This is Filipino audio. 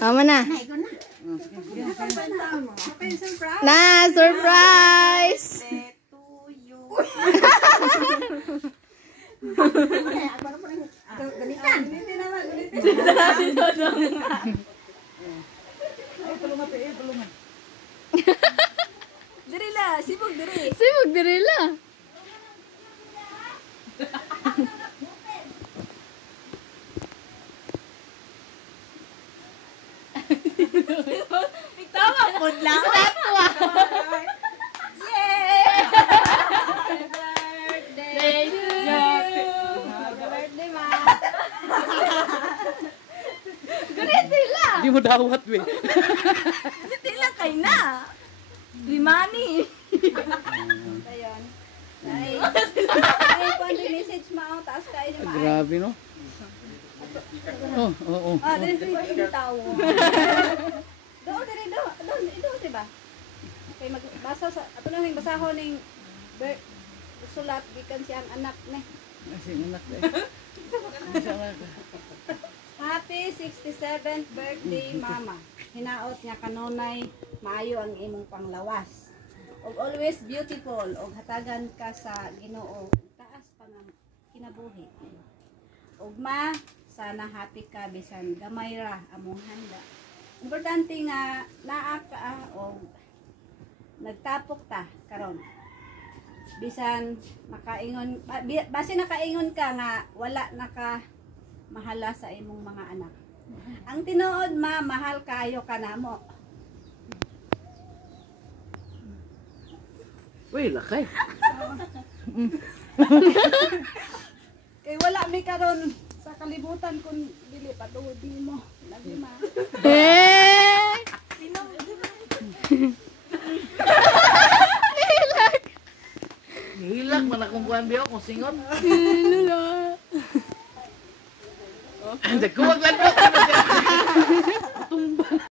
Mama na. Na, surprise! Diri la, sibog diri. Sibog diri la. Tawa po lang. Yay! Birthday to you. Birthday, ma. Ganito lang. Di mo dawat, we. Hindi lang kay na. Limani. Ayun. Ay, kung message mo, taas kayo ni ma. Grabe, no? Oo. Ah, dili yung tao. Doon, diba? Okay, magbasa sa, ato na yung basahon ng sulat, gikan siyang anak ni. Kasi anak eh. Happy 67th birthday, Mama. Hinaot niya kanunay, maayo ang imong panglawas. Og always beautiful, og hatagan ka sa Ginoo. Taas pa nga kinabuhi. Og ma, sana happy ka bisan gamay ra among handa. Importante nga naa ka og nagtapok ta karon. Bisan makaingon, base nakaingon ka nga wala naka mahala sa imong mga anak. Ang tinuod ma, mahal kayo ka namo. Uy, lakay. Kay wala mi karon sa kalibutan kung dili patuod nimo. Lagi ma. Eh! Hilag man akong buwan biyo kung singot. Lula. Hindi ko maglantok.